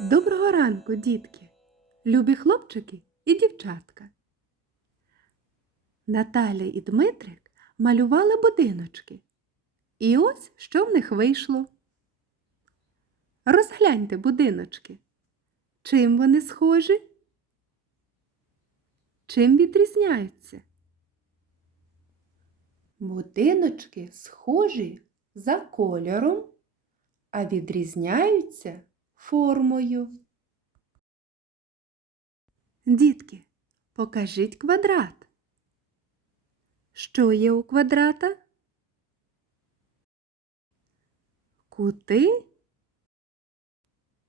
Доброго ранку, дітки, любі хлопчики і дівчатка. Наталя і Дмитрик малювали будиночки. І ось що в них вийшло. Розгляньте будиночки. Чим вони схожі? Чим відрізняються? Будиночки схожі за кольором, а відрізняються формою. Дітки, покажіть квадрат. Що є у квадрата? Кути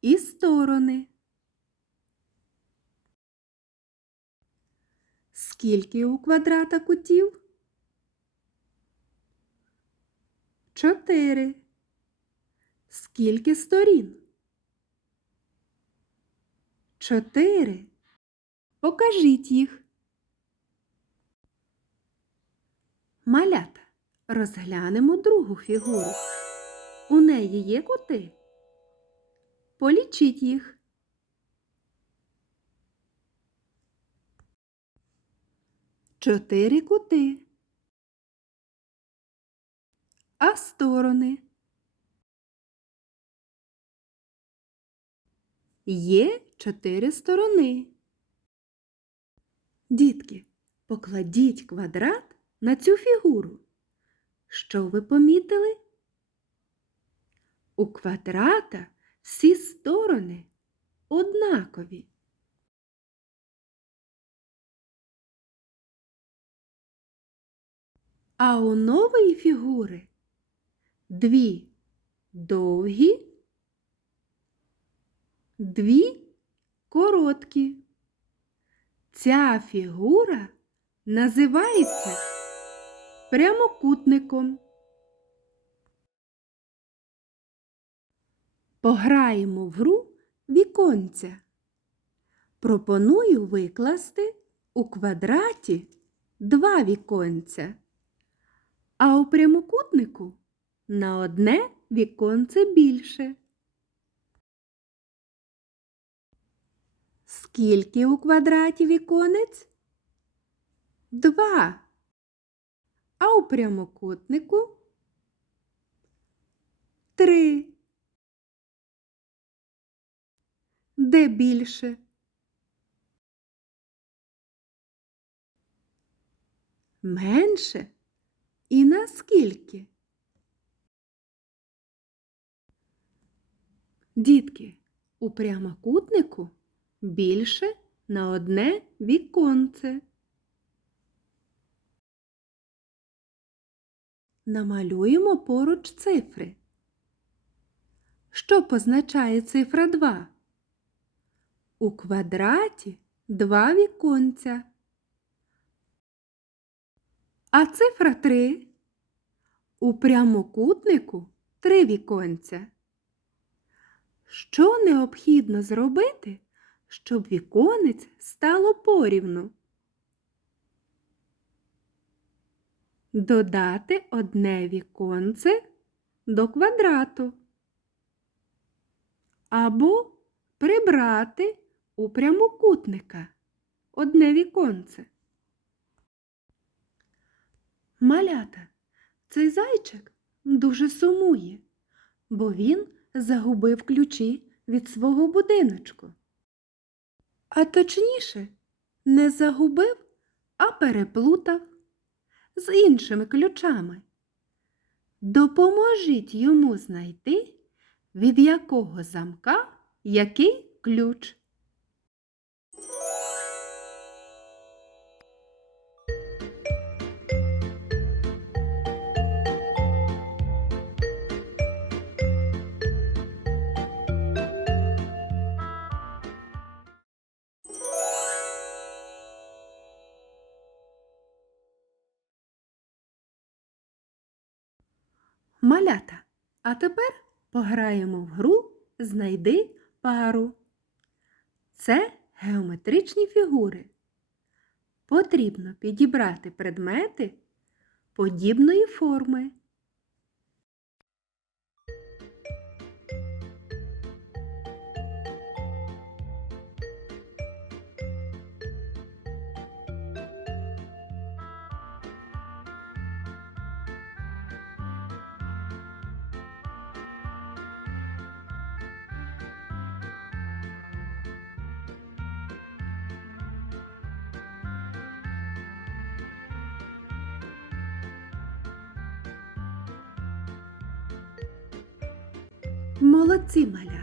і сторони. Скільки у квадрата кутів? Чотири. Скільки сторін? Чотири. Покажіть їх. Малята. Розглянемо другу фігуру. У неї є кути. Полічіть їх. Чотири кути. А сторони? Є чотири сторони. Дітки, покладіть квадрат на цю фігуру. Що ви помітили? У квадрата всі сторони однакові. А у нової фігури дві довгі, дві короткі. Ця фігура називається прямокутником. Пограємо в гру віконця. Пропоную викласти у квадраті два віконця, а у прямокутнику на одне віконце більше. Скільки у квадраті віконець? Два. А у прямокутнику три. Де більше? Менше? І наскільки? Дітки, у прямокутнику більше на одне віконце. Намалюємо поруч цифри. Що позначає цифра 2? У квадраті два віконця. А цифра 3? У прямокутнику три віконця. Що необхідно зробити, щоб віконець стало порівну? Додати одне віконце до квадрату. Або прибрати у прямокутника одне віконце. Малята, цей зайчик дуже сумує, бо він загубив ключі від свого будиночку. А точніше, не загубив, а переплутав з іншими ключами. Допоможіть йому знайти, від якого замка який ключ. Малята, а тепер пограємо в гру Знайди пару. Це геометричні фігури. Потрібно підібрати предмети подібної форми. Молодці малята!